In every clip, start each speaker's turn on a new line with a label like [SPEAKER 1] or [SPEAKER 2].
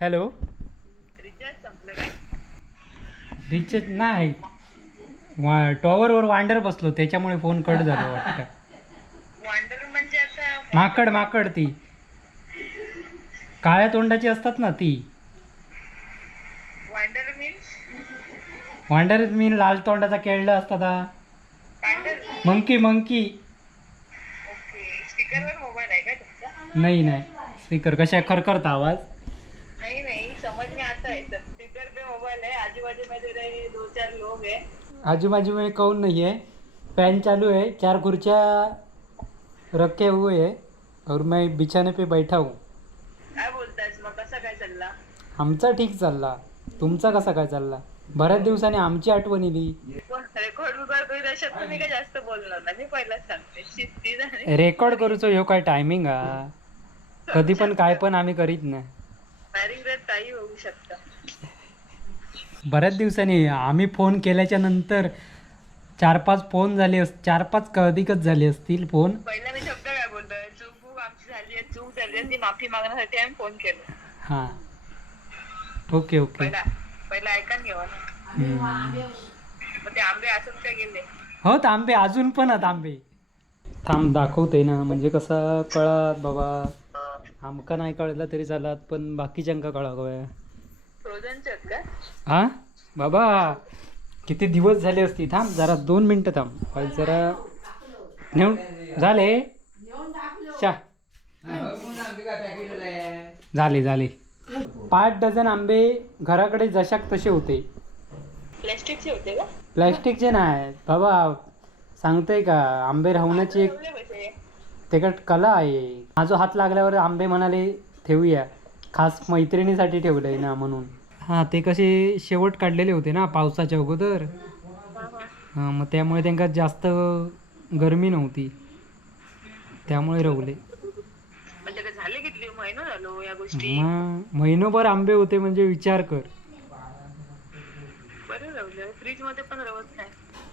[SPEAKER 1] Hello?
[SPEAKER 2] Recharge
[SPEAKER 1] नाही. टॉवरवर wander बसलो त्याच्यामुळे फोन कट झाला वाटतं.
[SPEAKER 2] म्हणजे
[SPEAKER 1] माकड माकड ती. काळ्या तोंडाची असतात ना ती. वांडर मी लाल तोंडाचा केळला असतात मंकी मंकी. नाही नाही. स्पीकर कशा खरखरता आवाज
[SPEAKER 2] नहीं नहीं समझ में आता है सब स्पीकर पे मोबाइल है आजू बाजू में तेरे दो चार लोग हैं
[SPEAKER 1] आजू बाजू में कौन नहीं है फैन चालू है चार कुर्सियाँ रखे हुए है और मैं बिछाने पे बैठा हूँ.
[SPEAKER 2] काय बोलतायस? मग कसा काय चालला?
[SPEAKER 1] आमचा ठीक चालला. तुमचा कसा काय चालला? बऱ्याच दिवसांनी आमची आठवण येली.
[SPEAKER 2] रेकॉर्ड बिकॉर्ड करू मी काय जास्त बोलणार मी पहिलाच सांगते. शिस्ती झाली.
[SPEAKER 1] रेकॉर्ड करूचो ह्यो काय टायमिंग हा कधी पण काय पण आम्ही करीत नाही.
[SPEAKER 2] मॅरिंग रेट काही होऊ शकतं.
[SPEAKER 1] बऱ्याच दिवसांनी आम्ही फोन केल्याच्यानंतर चार पाच फोन झाले अस चार पाच अधिकच झाले असतील फोन.
[SPEAKER 2] पहिला मी शब्द काय बोलतोय? चूक आमची झाली आहे चूक झाली आहे ती माफी मागण्यासाठी आम्ही फोन केला.
[SPEAKER 1] हां. Okay okay.
[SPEAKER 2] पहिला पहिला ऐका. मग ते आंबे असंच काय गेले?
[SPEAKER 1] हो तांबे अजून पण आहेत आंबे. थांब दाखवते ना. म्हणजे कसं कळत बाबा? आमका नाही कळलं तरी चालत पण बाकीच्यांका कळावं. हा? बाबा किती दिवस झाले असती? थांब जरा दोन मिनटं थांब. पण जरा नेऊन झाले? चा झाले झाले. पाच डझन आंबे घराकडे जशाक तसे होते.
[SPEAKER 2] प्लॅस्टिकचे होते का?
[SPEAKER 1] प्लॅस्टिकचे नाही बाबा सांगतोय का? आंबे राहण्याची एक त्याच्यात कला आहे. माझा हात लागल्यावर आंबे म्हणाले ठेवूया. खास मैत्रिणीसाठी ठेवलंय ना म्हणून. हां ते कसे शेवट काढलेले होते ना पावसाच्या अगोदर? हां मग त्यामुळे त्यांना जास्त गरमी नव्हती. त्यामुळे रवले. महिनोभर आंबे होते म्हणजे विचार कर.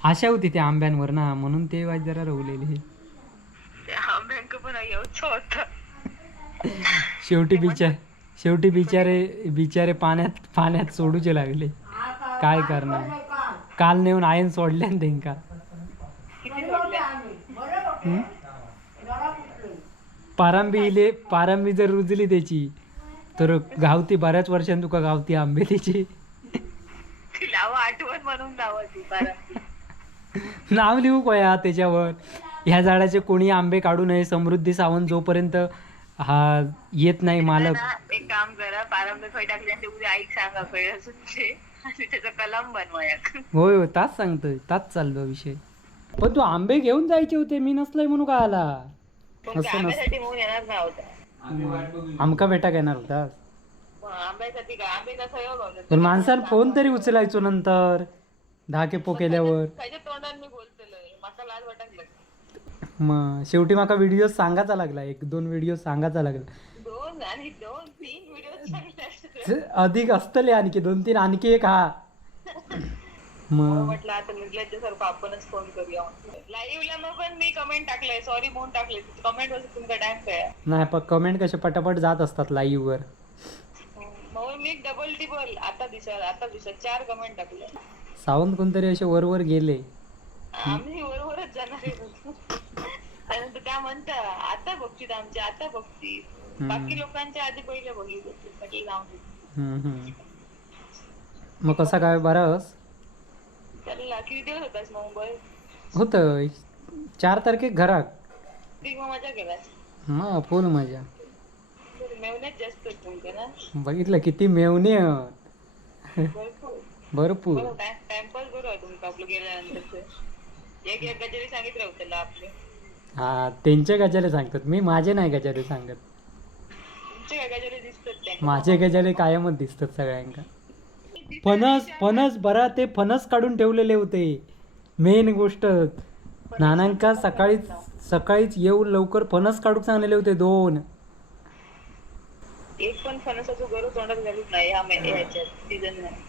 [SPEAKER 1] आशा होती त्या आंब्यांवर ना म्हणून ते वाज जरा रवलेले. शेवटी बिचार शेवटी बिचारे बिचारे पाण्यात पाण्यात सोडूचे लागले. काय करणार? काल नेऊन आयन सोडले ना त्यांका? पारांबी इले पारांबी जर रुजली त्याची तर गावती बऱ्याच वर्षांनी तुका गावती आंबे त्याची नाव लिहू कोया त्याच्यावर. ह्या झाडाचे कोणी आंबे काढू नये समृद्धी सावंत जोपर्यंत हा येत नाही मालक.
[SPEAKER 2] एक काम करा पारंबे फळ उद्या आईक सांगा फळ असून आणि त्याचा कलम बनवा एक.
[SPEAKER 1] होय होय ताच सांगतोय ताच चाललो विषय. पण तू आंबे घेऊन जायचे होते मी नसलोय म्हणून का आला?
[SPEAKER 2] पण
[SPEAKER 1] असं नसतं.
[SPEAKER 2] आंब्यासाठी म्हणून येणार नव्हता
[SPEAKER 1] आमका भेटा घेणार होता.
[SPEAKER 2] मग आंब्यासाठी काय आंबे कसं येऊ गावलं
[SPEAKER 1] पण माणसानं फोन तरी उचलायचो नंतर दहा केपो केल्यावर
[SPEAKER 2] त्याच्या तोंडात मी बोलतेलोय मला लाज लागली
[SPEAKER 1] मग शेवटी माका व्हिडिओ सांगायचा लागला एक दोन व्हिडिओ सांगायचा लागला.
[SPEAKER 2] दोन आणि दोन तीन व्हिडिओ चांगले
[SPEAKER 1] जे अधिक असतले आणखी दोन तीन आणखी एक हा. मग
[SPEAKER 2] म्हटलं आता आपणच फोन करूया. लाईव्हला मग पण मी कमेंट टाकलंय सॉरी म्हणून टाकले कमेंट वर तुमचा
[SPEAKER 1] नाही पण कमेंट कसे पटापट जात असतात live वर.
[SPEAKER 2] मग मी डबल टिबल आता दिसत आता दिसत चार कमेंट टाकले.
[SPEAKER 1] सावंत कोणतरी असे वरवर गेले.
[SPEAKER 2] आम्ही बरोबरच जाणार आहे. त्या म्हणता आता बघतीत आमच्या आता बघतीत. बाकी लोकांच्या आधी पहिले दे.
[SPEAKER 1] हम्म, हम्म. मग कसा काय? बरास
[SPEAKER 2] चला किती दिवस होतास मुंबई
[SPEAKER 1] होतं चार तारखे घरात.
[SPEAKER 2] मजा केलास.
[SPEAKER 1] मग फुल मजा.
[SPEAKER 2] मेवण्यात जास्त आहेत तुमचे ना?
[SPEAKER 1] बघितलं किती मेवणे.
[SPEAKER 2] भरपूर. बरं टाइमपास बरं आहे तुमचं आपलं गेल्यानंतरचं. एक एक गजरी सांगितलं होतं त्याला आपले.
[SPEAKER 1] हा त्यांचे गजाले सांगतात. मी माझे नाही गजाले सांगत.
[SPEAKER 2] तुमचे काय गजरी दिसतात ते
[SPEAKER 1] माझे गजाले कायमच दिसतात सगळ्यांका. फणस फणस बरा ते फणस काढून ठेवलेले होते. मेन गोष्ट नानांका सकाळीच सकाळीच येऊन लवकर फणस काढून सांगलेले होते दोन.
[SPEAKER 2] एक पण फणसाचं गरज तोंडात घालूच नाही ह्या महिन्या ह्याच्यात सीझन नाही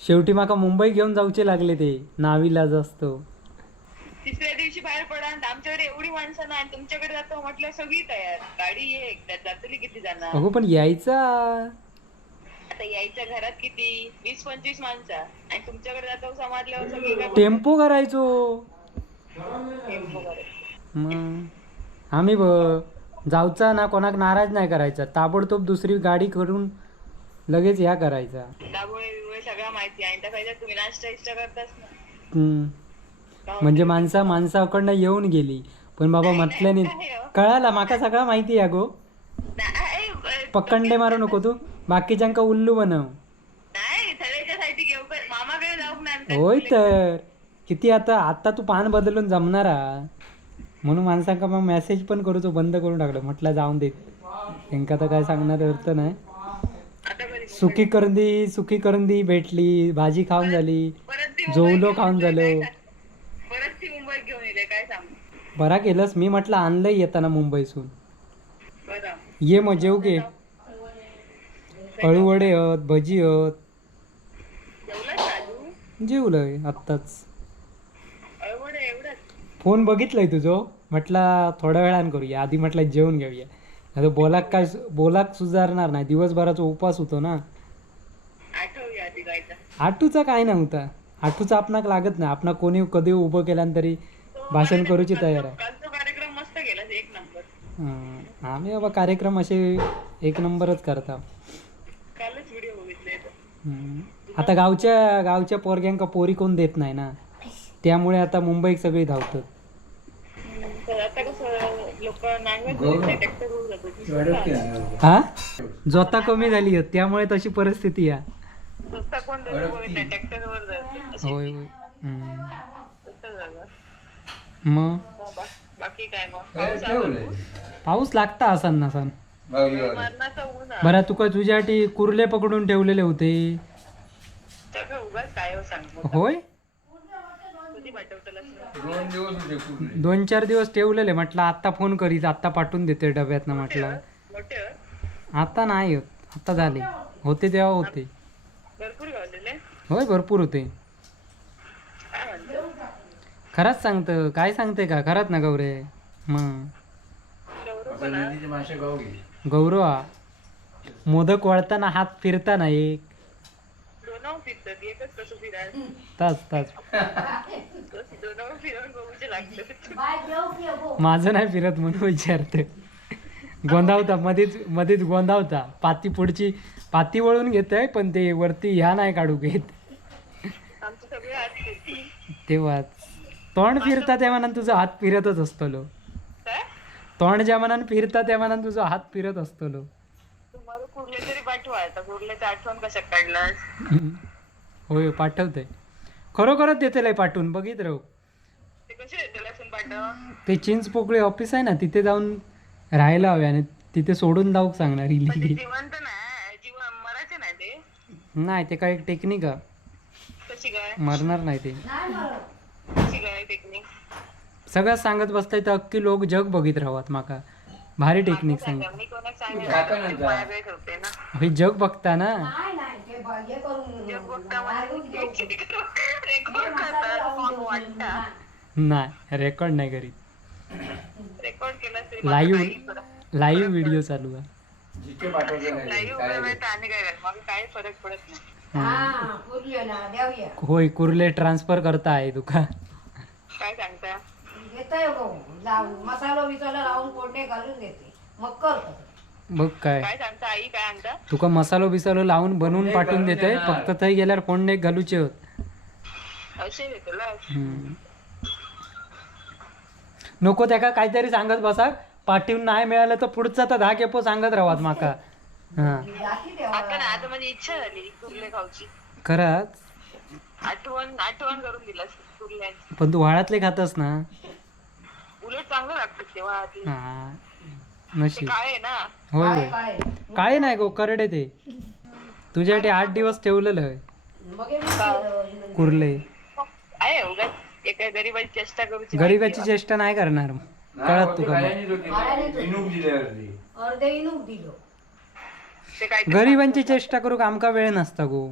[SPEAKER 1] शेवटी माका मुंबई घेऊन जाऊचे लागले ते नावीलाज असतो
[SPEAKER 2] तिसऱ्या दिवशी बाहेर पडा आणि आमच्याकडे एवढी माणसं ना तुमच्याकडे जातो म्हटलं सगळी तयार. गाडी ये एकदा जातली किती जाणार
[SPEAKER 1] अगो पण यायचा.
[SPEAKER 2] आता यायच्या घरात किती? वीस पंचवीस माणसं. आणि तुमच्याकडे जातो समाजल्यावर सगळी काय
[SPEAKER 1] टेम्पो करायचो.
[SPEAKER 2] टेम्पो.
[SPEAKER 1] मग? आम्ही ब जाऊचा ना कोणाक नाराज नाही करायचा. ताबडतोब दुसरी गाडी करून लगेच ह्या करायचा.
[SPEAKER 2] दाबोळे बिबोळे सगळं माहिती आहे. आणि त्या तुम्ही नाश्ता इष्टा करताच ना.
[SPEAKER 1] हम्म. म्हणजे माणसा माणसाकडनं येऊन गेली. पण बाबा म्हटलं नाही कळाला? माका सगळं माहिती आहे गो पक्कंडे मारू नको तू. बाकीच्यांका उल्लू बनव. होय तर. किती आता आता तू पान बदलून जमणार हा. म्हणून माणसांका मग मेसेज पण करूचो बंद करून टाकलं. म्हटलं जाऊन देत त्यांका तर काय सांगणार अर्थ नाही. सुकी करंदी सुकी करंदी भेटली. भाजी खाऊन झाली. जेवलो खाऊन झालो
[SPEAKER 2] काय सांग- परत ती मुंबईत घेऊन येते काय सांग
[SPEAKER 1] बरा केलंस मी म्हटलं आणलंय येताना मुंबईसून.
[SPEAKER 2] बरं
[SPEAKER 1] ये मग जेव घे. हळूवडे हत भजी हत
[SPEAKER 2] जेवलाच
[SPEAKER 1] जेवलंय आत्ताच.
[SPEAKER 2] अळवड एवढंच
[SPEAKER 1] फोन बघितलंय तुझो? म्हटला थोड्या वेळानं करूया. आधी म्हटलं जेवून घेऊया. आता बोलाक काय बोलाक सुधारणार नाही. दिवसभराचा उपास होतो ना.
[SPEAKER 2] आठवूया आधी गायचा
[SPEAKER 1] आठूचा काय नव्हता. आठूचा आपणाक लागत नाही. आपणा कोणी कधी उभं केल्यान तरी भाषण करूची तयार आहे.
[SPEAKER 2] कालचा कार्यक्रम मस्त गेला एक नंबर.
[SPEAKER 1] हं, आम्ही बाबा कार्यक्रम असे एक नंबरच करता.
[SPEAKER 2] कालच व्हिडिओ बघितले
[SPEAKER 1] हं. आता गावच्या गावच्या पोरग्यांका पोरी कोण देत नाही ना? त्यामुळे आता मुंबईत सगळी धावतात.
[SPEAKER 2] तर आता कसं लोक नांगरत ट्रॅक्टरवर जातो
[SPEAKER 1] हा? जोता कमी झाली आहे, त्यामुळे तशी परिस्थिती आहे.
[SPEAKER 2] नुसता कोण बघितलं ट्रॅक्टरवर जातो.
[SPEAKER 1] होय होय. हं. मग?
[SPEAKER 2] बाकी काय मग? पाऊस
[SPEAKER 1] लागता असन नसन
[SPEAKER 2] मरणाचं ऊन आहे.
[SPEAKER 1] बरं तुका तुझ्यासाठी कुर्ले पकडून ठेवलेले होते.
[SPEAKER 2] सगळं उगाच काय हो सांग मग.
[SPEAKER 1] होय?
[SPEAKER 2] कधी पाठवतलं
[SPEAKER 3] दोन दिवस होते कुठले
[SPEAKER 1] दोन चार दिवस ठेवलेले म्हटलं आत्ता फोन करीत आत्ता पाठवून देते डब्यातनं म्हटलं.
[SPEAKER 2] मोठे
[SPEAKER 1] आता नाही होत आता झाले. होते तेव्हा होते.
[SPEAKER 2] भरपूर गावलेले?
[SPEAKER 1] होय भरपूर होते. खरंच सांगतं. काय सांगते का? खरंच ना गौरे. मग
[SPEAKER 2] गौरव
[SPEAKER 3] आता नदीची मासे गाव घे.
[SPEAKER 1] गौरव हा. मोदक वळताना हात फिरताना एक.
[SPEAKER 2] दोन फिरतात. एकच कसं फिरायला
[SPEAKER 1] तास तास.
[SPEAKER 2] दोन फिरवून बघूचे लागलं.
[SPEAKER 1] माझं नाही फिरत म्हणून विचारते. गोंधावता मध्येच मध्येच गोंधावता. पाती पुढची पाती वळून घेते पण ते वरती ह्या नाही काढू घेत.
[SPEAKER 2] आमचे सगळे हात फिरतील.
[SPEAKER 1] तेव्हाच. तोंड फिरता त्या मनात तुझा हात फिरतच असतो लो
[SPEAKER 2] काय?
[SPEAKER 1] तोंड ज्या मनानं फिरता त्या मनानं तुझा हात फिरत असतो लो
[SPEAKER 2] तुम्हाला कुर्ले तरी पाठवा आता कुर्ल्याची आठवण कशा काढलास?
[SPEAKER 1] होय पाठवते. खरोखरच देते लय पाठवून बघित राहू.
[SPEAKER 2] ते कसे येते लसूण पाठव?
[SPEAKER 1] ते चिंच पोकळी ऑफिस आहे ना तिथे जाऊन राहायला हवे आणि तिथे सोडून जाऊ सांगणार
[SPEAKER 2] पण ते
[SPEAKER 1] इली
[SPEAKER 2] जिवंत नाही जीवन मरायचे नाही ते?
[SPEAKER 1] नाही ते काय टेक्निक आहे.
[SPEAKER 2] कशी काय?
[SPEAKER 1] मरणार नाही ते. सगळ्यात सांगत बसताय तर अख्खी लोक जग बघित राहत माका. भारी टेक्निक सांग
[SPEAKER 2] मी कोणाक सांगितलं?
[SPEAKER 3] काका
[SPEAKER 2] मी
[SPEAKER 3] नंतर.
[SPEAKER 2] माझ्याकडे ठेवते ना.
[SPEAKER 1] हे जग बघता ना. नाही रेकॉर्ड नाही करीत.
[SPEAKER 2] रेकॉर्ड केला तरी
[SPEAKER 1] लाईव्ह लाईव्ह व्हिडिओ चालू आहे. होय कुर्ले ट्रान्सफर करता आहे तुका.
[SPEAKER 2] सांगता
[SPEAKER 4] मसाला बिसाला लावून फोडणे घालून देते. मग करतो.
[SPEAKER 1] बघ काय?
[SPEAKER 2] काय सांगता आई काय सांगता
[SPEAKER 1] तुका मसालो बिसालो लावून बनवून पाठवून देते फक्त थंय गेल्यावर फोन घालूचे होत.
[SPEAKER 2] असे तुला.
[SPEAKER 1] हम्म. नको त्याका काहीतरी सांगत बसा. पाठवून नाही मिळालं तर पुढचा तर दहा केपो सांगत राहत माका. हा.
[SPEAKER 4] जाती तेव्हा
[SPEAKER 2] आता ना आता माझी इच्छा झाली कुर्ले खाऊची.
[SPEAKER 1] खरंच?
[SPEAKER 2] आठवण आठवण करून दिलास कुर्ल्यांची
[SPEAKER 1] पण तू वाळातले खातस ना.
[SPEAKER 2] उलट चांगलं लागतं तेव्हा ते
[SPEAKER 1] हा नशीब.
[SPEAKER 2] काय आहे ना.
[SPEAKER 1] होय
[SPEAKER 4] काय
[SPEAKER 1] काय नाही गो करडे ते. तुझ्यासाठी आठ दिवस ठेवलेलं आहे.
[SPEAKER 4] मग हे मी केलं.
[SPEAKER 1] कुर्ले.
[SPEAKER 2] आहे उगाच. एका गरीबाची चेष्टा करूची
[SPEAKER 1] गरीबाची चेष्टा नाही करणार. कळत तुका मग.
[SPEAKER 3] इनूक दिल्यावरती
[SPEAKER 4] अर्धे. इनूक दिलो.
[SPEAKER 2] ते काय
[SPEAKER 1] गरिबांची चेष्टा करू आमका वेळ नसता गो?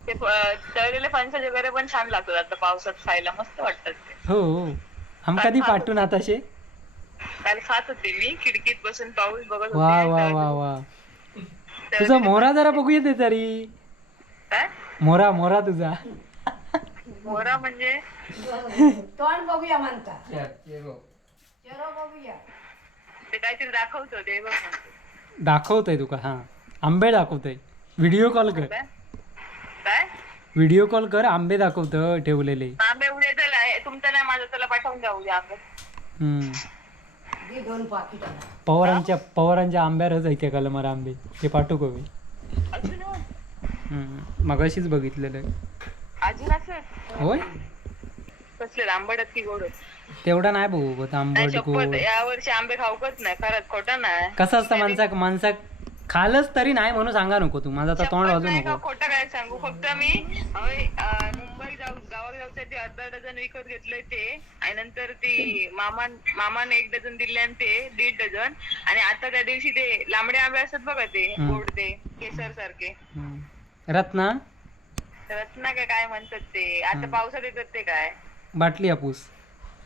[SPEAKER 2] ते तळलेले फणसाचे वगैरे पण छान लागतात आता पावसात खायला. मस्त वाटतात ते.
[SPEAKER 1] हो हो. आमका ती पाठवून आताशे
[SPEAKER 2] काल खात होते मी खिडकीत बसून पाऊस बघत
[SPEAKER 1] वा
[SPEAKER 2] होते
[SPEAKER 1] वा वा वा. तुझा मोहरा जरा बघू येते तरी.
[SPEAKER 2] काय?
[SPEAKER 1] मोरा मोरा तुझा.
[SPEAKER 2] मोरा म्हणजे?
[SPEAKER 4] तोंड बघूया म्हणतात
[SPEAKER 3] त्या- ते बघ.
[SPEAKER 4] चेहरा बघूया.
[SPEAKER 2] ते काहीतरी दाखवतो ते बघ म्हणते.
[SPEAKER 1] दाखवतोय तुका हा. आंबे दाखवतोय. व्हिडिओ कॉल कर.
[SPEAKER 2] काय काय?
[SPEAKER 1] व्हिडिओ कॉल कर आंबे दाखवतं ठेवलेले.
[SPEAKER 2] आंबे उद्या चला तुमचा नाही द्या
[SPEAKER 1] हम्म.
[SPEAKER 4] दे दोन पाकिट
[SPEAKER 1] पवारांच्या पवारांच्या आंब्यावरच आहे त्या कलमार आंबे. ते पाठवू का मी?
[SPEAKER 2] अजून? हो.
[SPEAKER 1] हम्म, मगाशीच बघितलेलं.
[SPEAKER 2] अजून असं?
[SPEAKER 1] होय?
[SPEAKER 2] कसले आंबट की गोड
[SPEAKER 1] तेवढा नाही
[SPEAKER 2] नाही
[SPEAKER 1] आंबट
[SPEAKER 2] शपथ
[SPEAKER 1] गोड.
[SPEAKER 2] या वर्षी आंबे खाऊकच नाही खरंच खोटं नाही.
[SPEAKER 1] कसं असतं माणसाक माणसाक खालच तरी नाही म्हणून सांगा नको तू. माझा आता तोंड वाजू
[SPEAKER 2] नाही का
[SPEAKER 1] नको.
[SPEAKER 2] खोटं काय सांगू? फक्त मी होय, अं, मुंबई जाऊ गावात जाऊसाठी अर्धा डझन विकत घेतलंय ते आणि नंतर ती मामा मामाने एक डझन दिले आणि ते दीड डझन. आणि आता त्या दिवशी ते लांबडे आंबे असतात बघा ते
[SPEAKER 1] हम्म.
[SPEAKER 2] गोड ते केसर सारखे.
[SPEAKER 1] हम्म. रत्ना?
[SPEAKER 2] रत्ना काय काय म्हणतात ते? आता पावसात येतात ते काय?
[SPEAKER 1] बाटली हापूस.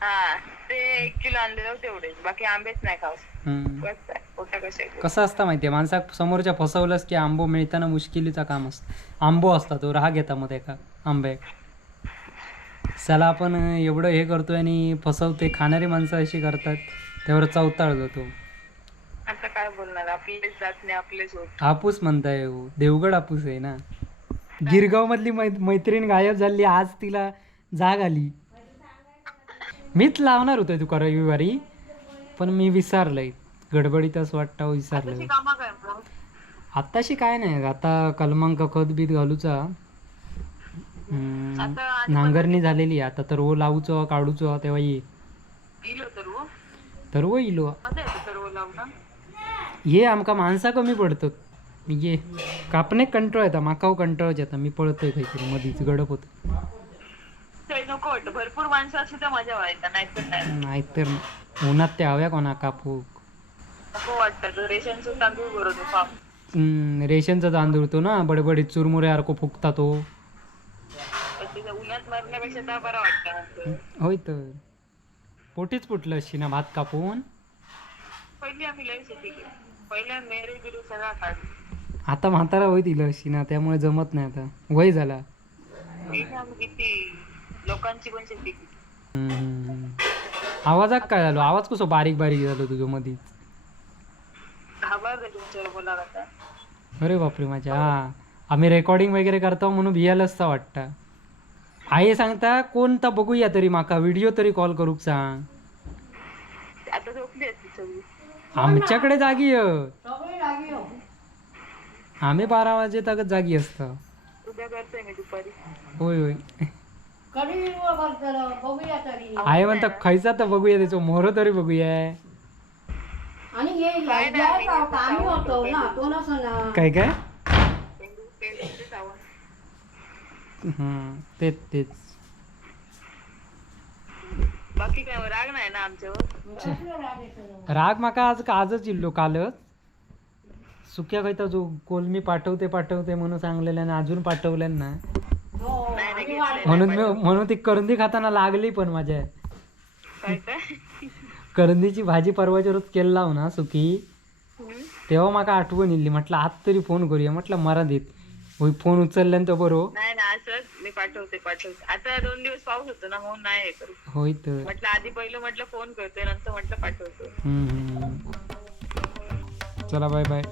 [SPEAKER 2] हा ते एक किलो आणले जाऊ तेवढेच बाकी आंबेच नाही खाऊ
[SPEAKER 1] हम्म.
[SPEAKER 2] बस कसे
[SPEAKER 1] कसं असतं माहितीये माणसाक समोरच्या फसवलंच की आंबो मिळताना मुश्किलीचा काम असतं. आंबो असता तो राग येता मग एका आंबे चला आपण एवढं हे करतोय आणि फसवते खाणारी माणसं अशी करतात त्यावर चवताळ जातो.
[SPEAKER 2] आता काय बोलणार? आपलेच जात नाही आपलेच होत
[SPEAKER 1] हापूस म्हणताय हो. देवगड हापूस आहे ना? गिरगाव मधली मैत्रीण गायब झाली आज तिला जाग आली. मीच लावणार होतो तुका रविवारी पण मी विसरलंय. गडबडीतच वाटतं विसरलंय
[SPEAKER 2] कामा काय मग?
[SPEAKER 1] आत्ताशी काय नाही आता कलमांक खत बीत घालूचा हम्म,
[SPEAKER 2] आता आणि
[SPEAKER 1] नांगरणी झालेली आहे. आता तर ओ लावूचो काढूचो तेव्हा ये.
[SPEAKER 2] तर हो
[SPEAKER 1] तर वो इलो.
[SPEAKER 2] मध्ये येतं सर्व लावणं?
[SPEAKER 1] ये आमका माणसा कमी पडतात ये. कापणे कंट्रोल येता माकाव कंट्रोल येता. मी पळतोय काहीतरी मधीच गडप होत.
[SPEAKER 2] ते नको वाटतं. भरपूर माणसं असली तर मजा व्हायचं नाही.
[SPEAKER 1] नाहीतर उन्हात ते हव्या कोणा कापू?
[SPEAKER 2] नको वाटतं तो रेशनचं तांदूळ भरवतो पाप
[SPEAKER 1] हम्म, रेशनचा तांदूळ तो ना बडबडीत चुरमुरे सारखो फुकता तो.
[SPEAKER 2] पण तिथं उन्हात मरण्यापेक्षा तर बरा वाटतं नंतर
[SPEAKER 1] होय तर. पोटीच फुटलं अशी ना भात कापून?
[SPEAKER 2] पहिली आम्ही लई शेती केली. पहिल्या मेरे बिरू सगळा काढ
[SPEAKER 1] आता म्हातारा होय तिला अशी ना त्यामुळे जमत नाही आता. वय झाला.
[SPEAKER 2] पहिली आम्ही किती लोकांची पण शेती केली.
[SPEAKER 1] हम्म, हम्म, हम्म. आवाजात काय झालो? आवाज कसं बारीक बारीक झालो तुझ्या मधीच
[SPEAKER 2] बोला
[SPEAKER 1] अरे बापरे माझ्या. हा. आम्ही रेकॉर्डिंग वगैरे करतो म्हणून भियालच ता वाटता. आई सांगता कोणता बघूया तरी माका व्हिडिओ तरी कॉल करूक सांग.
[SPEAKER 2] आता झोपली असती सगळी.
[SPEAKER 1] आमच्याकडे जागी
[SPEAKER 4] हो
[SPEAKER 1] आम्ही बारा वाजे तक जागी असतो.
[SPEAKER 2] उद्या करतोय मी दुपारी.
[SPEAKER 1] होय होय.
[SPEAKER 4] कधी करतो बघूया तरी.
[SPEAKER 1] आई म्हणता खायचा तर बघूया त्याचं मोहर तरी बघूया.
[SPEAKER 4] आणि हे यायचं होतं, आम्ही होतो ना तो नसो ना.
[SPEAKER 1] काय काय? हम्म, तेच तेच.
[SPEAKER 2] बाकी काय राग नाही ना आमच्यावर?
[SPEAKER 1] राग माका आज आजच इल्लो कालच. सुक्या खायचा जो कोलमी पाठवते पाठवते म्हणून सांगलेलं ना अजून पाठवलं ना
[SPEAKER 4] हो आम्ही वाढ-
[SPEAKER 1] म्हणून मी म्हणून ती करंदी खाताना लागली पण माझ्या.
[SPEAKER 2] काय काय?
[SPEAKER 1] करंदीची भाजी परवाच्या रोज केली लाव ना सुकी
[SPEAKER 2] हम्म.
[SPEAKER 1] तेव्हा माका आठवण इल्ली म्हटलं आज तरी फोन करूया म्हटलं मरा देत. होय फोन उचलल्यानंतर बरो
[SPEAKER 2] नाही ना असंच मी पाठवते पाठवते. आता दोन दिवस पाऊस होतो ना म्हणून नाही हे करू.
[SPEAKER 1] होय तर.
[SPEAKER 2] म्हटलं आधी पहिलं म्हटलं फोन करतोय नंतर म्हटलं पाठवतो
[SPEAKER 1] हम्म, हम्म. चला बाय बाय.